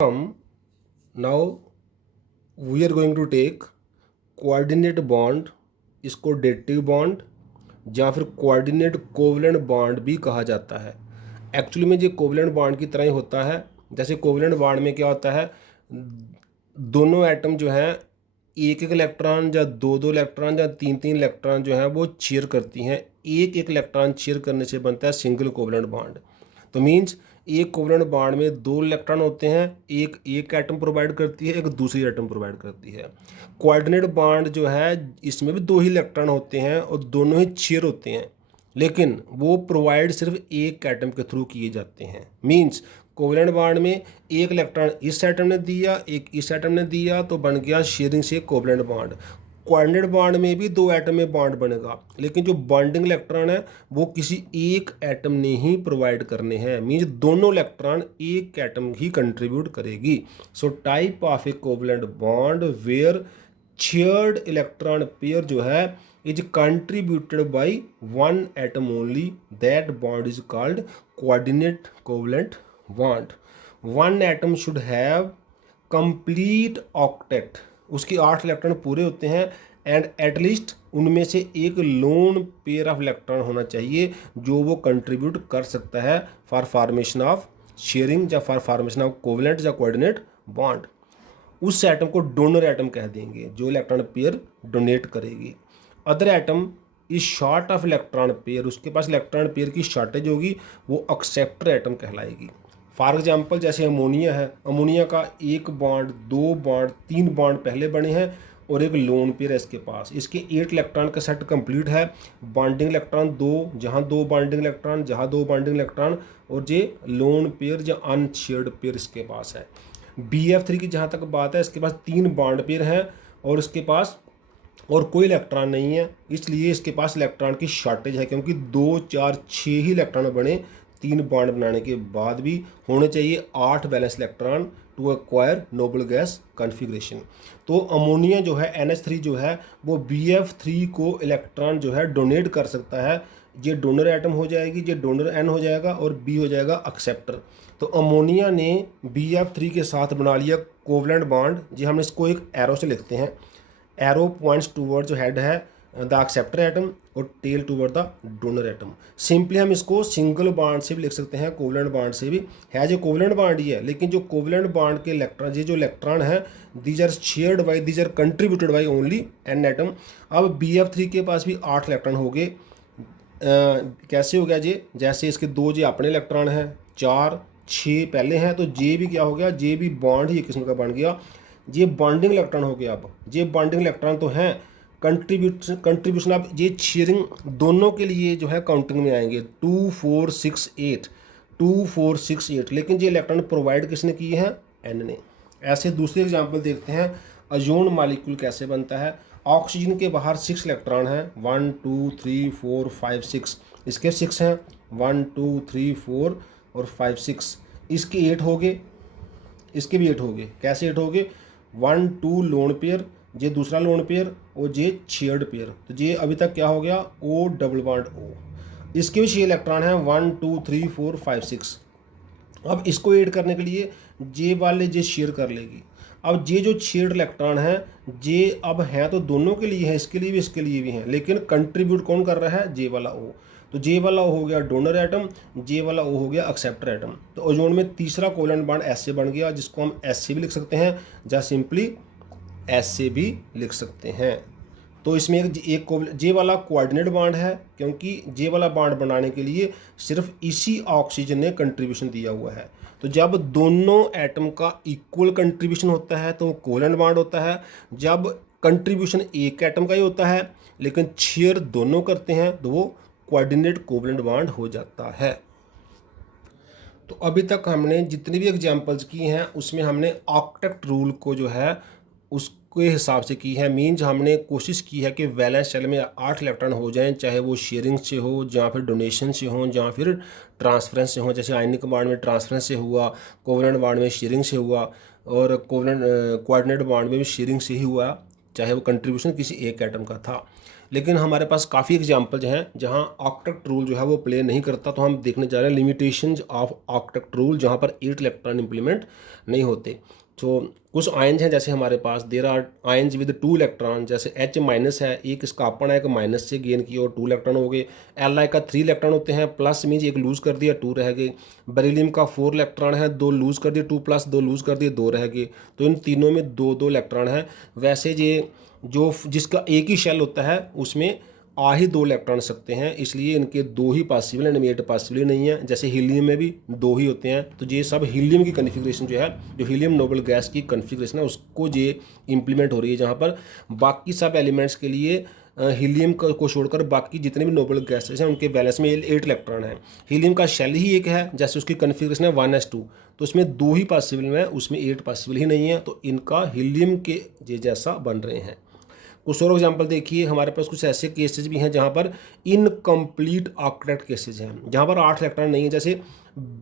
Now we are going to take coordinate bond, इसको dative bond या फिर coordinate covalent bond भी कहा जाता है। एक्चुअली में ये कोवलेंट बॉन्ड की तरह ही होता है। जैसे कोवलेंट बॉन्ड में क्या होता है, दोनों एटम जो है एक एक इलेक्ट्रॉन या दो दो इलेक्ट्रॉन या तीन तीन इलेक्ट्रॉन जो है वो शेयर करती हैं। एक एक इलेक्ट्रॉन शेयर करने से बनता है सिंगल कोवलेंट बॉन्ड। तो मीन्स एक कोवलेंट बॉन्ड में दो इलेक्ट्रॉन होते हैं, एक एटम प्रोवाइड करती है, एक दूसरी एटम प्रोवाइड करती है। कोऑर्डिनेट बॉन्ड जो है इसमें भी दो ही इलेक्ट्रॉन होते हैं और दोनों ही शेयर होते हैं, लेकिन वो प्रोवाइड सिर्फ एक एटम के थ्रू किए जाते हैं। मीन्स कोवलेंट बॉन्ड में एक इलेक्ट्रॉन इस एटम ने दिया, एक इस एटम ने दिया, तो बन गया शेयरिंग से कोवलेंट बॉन्ड। कोऑर्डिनेट बॉन्ड में भी दो एटम में बॉन्ड बनेगा, लेकिन जो बॉन्डिंग इलेक्ट्रॉन है वो किसी एक एटम ने ही प्रोवाइड करने हैं। मीन्स दोनों इलेक्ट्रॉन एक एटम ही कंट्रीब्यूट करेगी। So type of a covalent bond where shared electron pair जो है is contributed by one atom only, that bond is called coordinate covalent bond. One atom should have complete octet, उसकी 8 electron पूरे होते हैं, and at least उनमें से एक lone pair of electron होना चाहिए जो वो कंट्रीब्यूट कर सकता है फॉर फॉर्मेशन ऑफ शेयरिंग या फॉर फॉर्मेशन ऑफ कोवलेंट या कोऑर्डिनेट बॉन्ड। उस एटम को डोनर एटम कह देंगे जो इलेक्ट्रॉन पेयर डोनेट करेगी। Other atom is short of electron pair, उसके पास इलेक्ट्रॉन पेयर की शॉर्टेज होगी, वो एक्सेप्टर एटम कहलाएगी। फॉर एग्जाम्पल जैसे अमोनिया है, अमोनिया का एक बॉन्ड, दो बॉन्ड, तीन बॉन्ड पहले बने हैं और एक लोन पेयर है इसके पास। इसके 8 इलेक्ट्रॉन का सेट कंप्लीट है। बॉन्डिंग इलेक्ट्रॉन दो, जहाँ दो बॉन्डिंग इलेक्ट्रॉन, जहाँ दो बॉन्डिंग इलेक्ट्रॉन, और ये लोन पेयर या अनशेयर्ड पेयर इसके पास है। BF3 की जहाँ तक बात है, इसके पास 3 बॉन्ड पेयर हैं और इसके पास और कोई इलेक्ट्रॉन नहीं है, इसलिए इसके पास इलेक्ट्रॉन की शॉर्टेज है, क्योंकि 2, 4, 6 ही इलेक्ट्रॉन बने। 3 बॉन्ड बनाने के बाद भी होने चाहिए 8 valence electron to acquire noble gas configuration. तो अमोनिया जो है NH3 जो है वो BF3 को इलेक्ट्रॉन जो है डोनेट कर सकता है। ये डोनर एटम हो जाएगी, ये डोनर N हो जाएगा और B हो जाएगा एक्सेप्टर। तो अमोनिया ने BF3 के साथ बना लिया कोवलेंट बॉन्ड। जी हम इसको एक एरो से लिखते हैं, एरो पॉइंट्स टूवर्ड जो हेड है द एक्सेप्टर एटम और tail toward the donor atom. Simply हम इसको सिंगल बॉन्ड से भी लिख सकते हैं, कोवलेंट बॉन्ड से भी है, जो कोवलेंट बॉन्ड ही है, लेकिन जो कोवलेंट बॉन्ड के इलेक्ट्रॉन, ये जो इलेक्ट्रॉन है these are shared by, these are contributed by only N atom. अब BF3 के पास भी 8 इलेक्ट्रॉन हो गए। कैसे हो गया जी, जैसे इसके 2 जे अपने इलेक्ट्रॉन हैं, 4, 6 पहले हैं, तो जे भी क्या हो गया, जे भी बॉन्ड ही एक किस्म का बन गया। ये बॉन्डिंग इलेक्ट्रॉन हो गया। अब ये बॉन्डिंग इलेक्ट्रॉन तो हैं, कंट्रीब्यूशन अब ये शेयरिंग दोनों के लिए जो है काउंटिंग में आएंगे 2, 4, 6, 8, 2, 4, 6, 8, लेकिन ये इलेक्ट्रॉन प्रोवाइड किसने किए हैं, N ने। ऐसे दूसरे एग्जाम्पल देखते हैं, अजोन मालिक्यूल कैसे बनता है। ऑक्सीजन के बाहर 6 इलेक्ट्रॉन हैं, 1, 2, 3, 4, 5, 6, इसके 6 हैं, 1, 2, 3, 4 और 5, 6, इसके 8 हो गए, इसके भी 8 हो गए। कैसे 8 हो गए, 1, 2 लोन पेयर, ये दूसरा लोन पेयर और ये शेयर्ड पेयर। तो ये अभी तक क्या हो गया, O डबल बॉन्ड O। इसके भी 6 इलेक्ट्रॉन हैं, 1, 2, 3, 4, 5, 6। अब इसको ऐड करने के लिए जे वाले जे शेयर कर लेगी। अब ये जो शेयर्ड इलेक्ट्रॉन है जे अब हैं तो दोनों के लिए है, इसके लिए भी इसके लिए भी हैं, लेकिन कंट्रीब्यूट कौन कर रहा है, जे वाला O। तो जे वाला O हो गया डोनर एटम, जे वाला O हो गया एक्सेप्टर एटम। तो ओजोन में तीसरा कोवलेंट बॉन्ड ऐसे बन गया, जिसको हम ऐसे भी लिख सकते हैं या सिंपली ऐसे भी लिख सकते हैं। तो इसमें एक जे वाला कोऑर्डिनेट बॉन्ड है, क्योंकि जे वाला बॉन्ड बनाने के लिए सिर्फ इसी ऑक्सीजन ने कंट्रीब्यूशन दिया हुआ है। तो जब दोनों एटम का इक्वल कंट्रीब्यूशन होता है तो कोवलेंट बॉन्ड होता है। जब कंट्रीब्यूशन एक एटम का ही होता है लेकिन शेयर दोनों करते हैं तो वो कोऑर्डिनेट कोवलेंट बॉन्ड हो जाता है। तो अभी तक हमने जितनी भी एग्जांपल्स की हैं उसमें हमने ऑक्टेट रूल को जो है उसके हिसाब से की है। मीन्स हमने कोशिश की है कि वैलेंस शेल में 8 इलेक्ट्रॉन हो जाएं, चाहे वो शेयरिंग से हो या फिर डोनेशन से हो या फिर ट्रांसफरेंस से हो। जैसे आयनिक बॉन्ड में ट्रांसफरेंस से हुआ, कोवलेंट बॉन्ड में शेयरिंग से हुआ और कोवलेंट कोऑर्डिनेट बॉन्ड में भी शेयरिंग से ही हुआ, चाहे वो कंट्रीब्यूशन किसी एक एटम का था। लेकिन हमारे पास काफ़ी एग्जाम्पल्स हैं जहाँ ऑक्टेट रूल जो है वो प्ले नहीं करता। तो हम देखने जा रहे हैं लिमिटेशंस ऑफ ऑक्टेट रूल, जहाँ पर 8 इलेक्ट्रॉन इंप्लीमेंट नहीं होते। तो कुछ आयन्स हैं, जैसे हमारे पास there are ions with 2 electron, जैसे H माइनस है, एक इसका अपन है, एक माइनस से गेन किया और 2 इलेक्ट्रॉन हो गए। Li का 3 इलेक्ट्रॉन होते हैं, प्लस मीन्स एक लूज़ कर दिया 2 रह गए। बेरिलियम का 4 इलेक्ट्रॉन है, 2 लूज़ कर दिए 2 प्लस 2 लूज़ कर दिए 2 रह गए। तो इन तीनों में 2 इलेक्ट्रॉन है। वैसे ये जो जिसका एक ही शेल होता है उसमें आ ही 2 इलेक्ट्रॉन सकते हैं, इसलिए इनके 2 ही पॉसिबल है, इनमें 8 पॉसिबल नहीं है। जैसे हीलियम में भी 2 ही होते हैं। तो ये सब हीलियम की कन्फिग्रेशन जो है, जो हीलियम नोबल गैस की कन्फिग्रेशन है, उसको ये इम्प्लीमेंट हो रही है, जहाँ पर बाकी सब एलिमेंट्स के लिए हीलियम को छोड़कर बाकी जितने भी नोबल गैसेस हैं उनके वैलेंस में 8 इलेक्ट्रॉन है। हीलियम का शेल ही एक है, जैसे उसकी कन्फिग्रेशन है 1s2, तो उसमें 2 ही पॉसिबल है, उसमें 8 पॉसिबल ही नहीं है। तो इनका हीलियम के जैसा बन रहे हैं। कुछ और एग्जाम्पल देखिए, हमारे पास कुछ ऐसे केसेस भी हैं जहाँ पर इनकम्प्लीट ऑक्टेट केसेस हैं, जहाँ पर 8 इलेक्ट्रॉन नहीं है। जैसे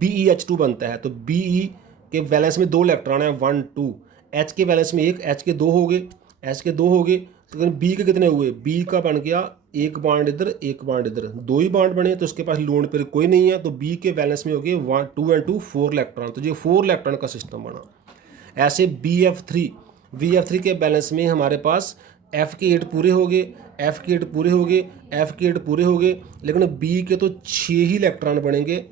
BeH2 बनता है, तो Be के वैलेंस में 2 इलेक्ट्रॉन है 1 2, H के वैलेंस में 1, H के 2 हो गए, H के 2 हो गए। तो B के कितने हुए? B का बन गया 1 बॉन्ड इधर 1 बॉन्ड इधर, 2 ही बॉन्ड बने, तो उसके पास लोन पेयर कोई नहीं है। तो B के वैलेंस में हो गए 1 2 एंड 2 4 इलेक्ट्रॉन, तो ये 4 इलेक्ट्रॉन का सिस्टम बना। ऐसे BF3 के बैलेंस में हमारे पास F के 8 पूरे हो गए, F के 8 पूरे हो गए, F के 8 पूरे हो गए, लेकिन B के तो 6 ही इलेक्ट्रॉन बनेंगे,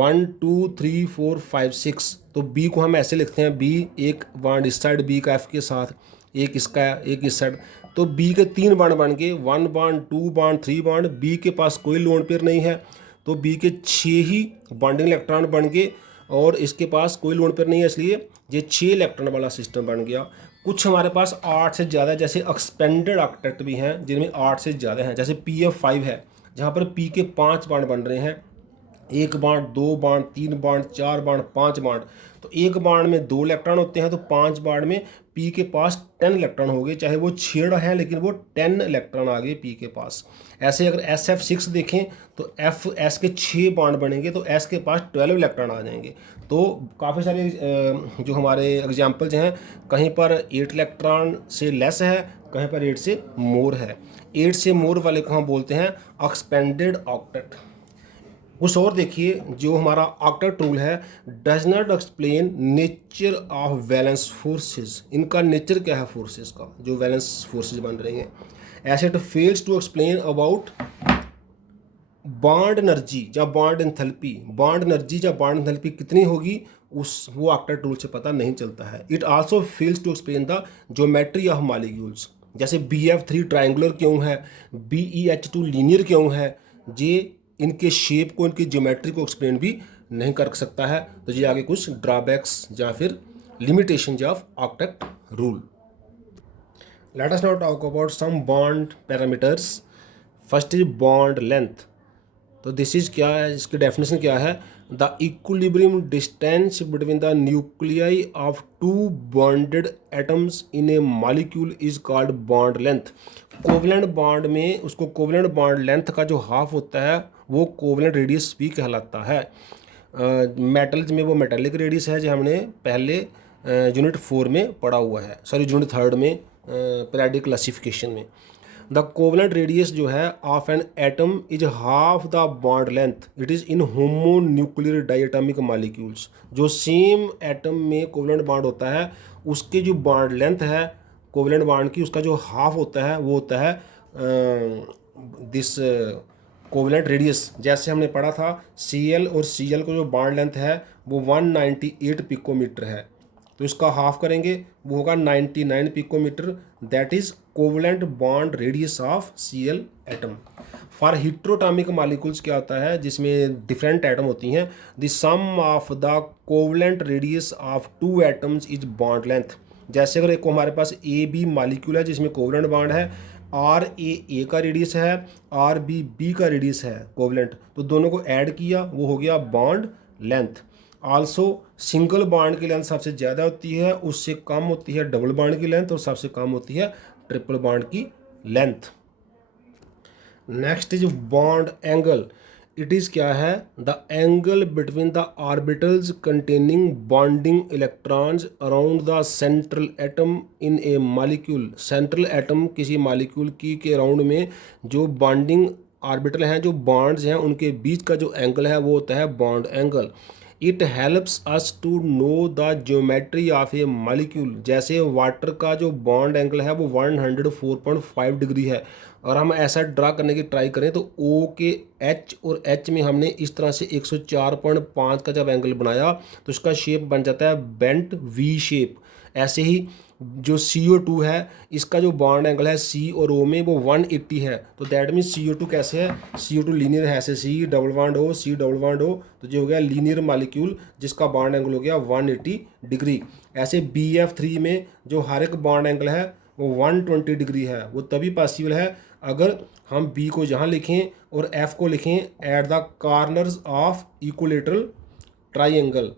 1 2 3 4 5 6। तो B को हम ऐसे लिखते हैं, B एक बॉन्ड इस साइड B का F के साथ, एक इसका एक इस साइड, तो B के 3 बॉन्ड बन गए, 1 बॉन्ड 2 बॉन्ड 3 बॉन्ड। B के पास कोई लोन पेयर नहीं है, तो B के 6 ही बॉन्डिंग इलेक्ट्रॉन बन गए और इसके पास कोई लोन पेयर नहीं है, इसलिए ये 6 इलेक्ट्रॉन वाला सिस्टम बन गया। कुछ हमारे पास 8 से ज़्यादा, जैसे एक्सपेंडेड ऑक्टेट भी हैं जिनमें 8 से ज़्यादा हैं। जैसे PF5 है, जहाँ पर P के 5 बॉन्ड बन रहे हैं, 1 bond 2 bond 3 bond 4 bond 5 bond. तो एक बॉन्ड में 2 इलेक्ट्रॉन होते हैं, तो 5 बॉन्ड में P के पास 10 इलेक्ट्रॉन हो गए, चाहे वो छेड़ है लेकिन वो 10 इलेक्ट्रॉन आ गए P के पास। ऐसे अगर SF6 देखें तो S के 6 बॉन्ड बनेंगे, तो S के पास 12 इलेक्ट्रॉन आ जाएंगे। तो काफ़ी सारे जो हमारे एग्जाम्पल्स हैं, कहीं पर 8 इलेक्ट्रॉन से लेस है, कहीं पर 8 से मोर है। 8 से मोर वाले को हम बोलते हैं एक्सपेंडेड ऑक्टेट। कुछ और देखिए, जो हमारा ऑक्टेट रूल है, does not explain nature of valence forces. इनका नेचर क्या है फोर्सेस का, जो वैलेंस फोर्सेस बन रही हैं। ऐसे it fails to explain about bond energy या बॉन्ड एंथैल्पी। बॉन्ड एनर्जी या बॉन्ड एंथैल्पी कितनी होगी, वो ऑक्टेट रूल से पता नहीं चलता है। It also fails to explain the geometry of molecules. जैसे BF3 ट्राइंगुलर क्यों है, BeH2 लीनियर क्यों है, ये इनके शेप को, इनकी ज्योमेट्री को एक्सप्लेन भी नहीं कर सकता है। तो ये आगे कुछ ड्रॉबैक्स या फिर limitations of octet rule. Let us now talk about some bond parameters. First is bond length. तो दिस इज क्या है, इसकी डेफिनेशन क्या है? The equilibrium distance between the nuclei of 2 bonded atoms in a molecule is called bond length. Covalent bond में उसको covalent bond length का जो हाफ होता है वो कोवलेंट रेडियस भी कहलाता है। मेटल्स में वो मेटेलिक रेडियस है, जो हमने पहले यूनिट 4 में पढ़ा हुआ है, सॉरी यूनिट 3 में पीरियोडिक क्लासिफिकेशन में। द कोवलेंट रेडियस जो है of an atom is half the bond length it is in homonuclear diatomic molecules. जो सेम एटम में कोवलेंट बॉन्ड होता है, उसके जो बॉन्ड लेंथ है कोवलेंट बॉन्ड की, उसका जो हाफ होता है वो होता है दिस कोवलेंट रेडियस। जैसे हमने पढ़ा था Cl और Cl को जो बॉन्ड लेंथ है वो 198 पिकोमीटर है, तो इसका हाफ करेंगे वो होगा 99 picometre. That is covalent bond radius of Cl atom. For heteroatomic molecules क्या होता है, जिसमें डिफरेंट एटम होती हैं, the sum of the covalent radius of 2 atoms is bond length. जैसे अगर एक हमारे पास AB मॉलिक्यूल है जिसमें कोवलेंट बॉन्ड है, RA का रेडियस है, RB का रेडियस है कोवलेंट, तो दोनों को ऐड किया वो हो गया bond length. Also single bond की लेंथ सबसे ज़्यादा होती है, उससे कम होती है डबल बॉन्ड की लेंथ, और सबसे कम होती है ट्रिपल बॉन्ड की length. Next is bond angle. It is क्या है, the angle between the orbitals containing bonding electrons around the central atom in a molecule. Central atom किसी मॉलिक्यूल की के अराउंड में जो बॉन्डिंग ऑर्बिटल हैं, जो बॉन्ड्स हैं, उनके बीच का जो एंगल है वो होता है bond angle. It helps us to know the geometry of a molecule. जैसे वाटर का जो बॉन्ड एंगल है वो 104.5 डिग्री है। अगर हम ऐसा ड्रा करने की ट्राई करें तो ओ के एच और एच में हमने इस तरह से 104.5 का जब एंगल बनाया तो उसका शेप बन जाता है बेंट वी शेप। ऐसे ही जो CO2 है, इसका जो बॉन्ड एंगल है C और O में वो 180 है। तो दैट मीन्स CO2 कैसे है, CO2 लीनियर है, ऐसे C double bond O C double bond O, तो जो हो गया लीनियर मॉलिक्यूल जिसका बॉन्ड एंगल हो गया 180 डिग्री। ऐसे BF3 में जो हर एक बॉन्ड एंगल है वो 120 डिग्री है। वो तभी पॉसिबल है अगर हम B को यहाँ लिखें और F को लिखें at the corners of equilateral triangle,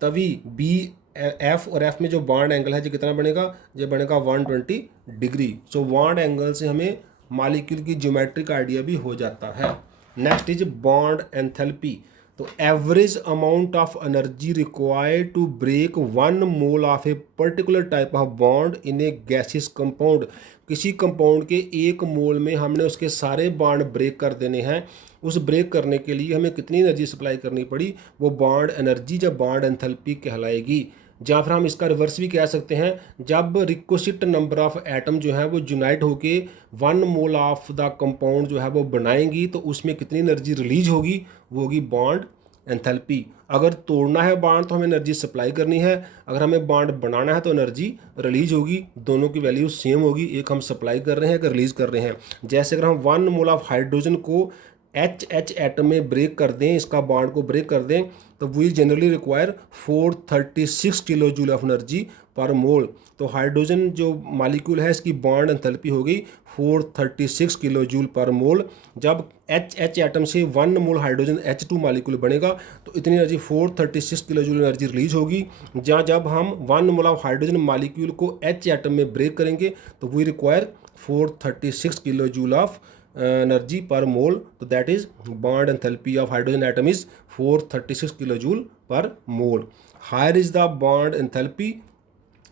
तभी बी एफ और एफ में जो बॉन्ड एंगल है जो कितना बनेगा, जो बनेगा 120 डिग्री। सो बॉन्ड एंगल से हमें मॉलिक्यूल की ज्योमेट्रिक आइडिया भी हो जाता है। Next is bond enthalpy. तो average amount of energy required to break 1 mole of a particular type of bond in a gaseous compound. किसी कंपाउंड के 1 मोल में हमने उसके सारे बॉन्ड ब्रेक कर देने हैं। उस ब्रेक करने के लिए हमें कितनी एनर्जी सप्लाई करनी पड़ी, वो बॉन्ड एनर्जी जब बॉन्ड एंथैल्पी कहलाएगी। या फिर हम इसका रिवर्स भी कह सकते हैं, जब रिक्विसिट नंबर ऑफ एटम जो है वो यूनाइट होके 1 मोल ऑफ द कंपाउंड जो है वो बनाएंगी तो उसमें कितनी एनर्जी रिलीज होगी, वो होगी बॉन्ड एंथैल्पी। अगर तोड़ना है बॉन्ड तो हमें एनर्जी सप्लाई करनी है, अगर हमें बॉन्ड बनाना है तो एनर्जी रिलीज होगी। दोनों की वैल्यू सेम होगी, एक हम सप्लाई कर रहे हैं, एक रिलीज कर रहे हैं। जैसे अगर हम 1 मोल ऑफ हाइड्रोजन को एच एटम में ब्रेक कर दें, इसका बॉन्ड को ब्रेक कर दें, तो we generally require 436 kilo joule of energy per mole. तो हाइड्रोजन जो मॉलिक्यूल है इसकी बॉन्ड एंथैल्पी हो गई 436 किलो जूल पर मोल। जब एच एटम से 1 मोल हाइड्रोजन H2 मॉलिक्यूल बनेगा तो इतनी energy 436 kilo joule energy release होगी। जहाँ जब हम 1 मोल ऑफ हाइड्रोजन मॉलिक्यूल को H एटम में ब्रेक करेंगे तो we require 436 kilo joule of energy per mole. तो that is bond enthalpy of hydrogen atom is 436 kilo joule per mole. Higher is the bond enthalpy,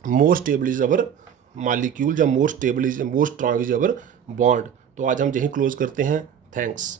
more stable is our molecule, या more stable is more strong is our bond. तो आज हम यहीं close करते हैं। Thanks.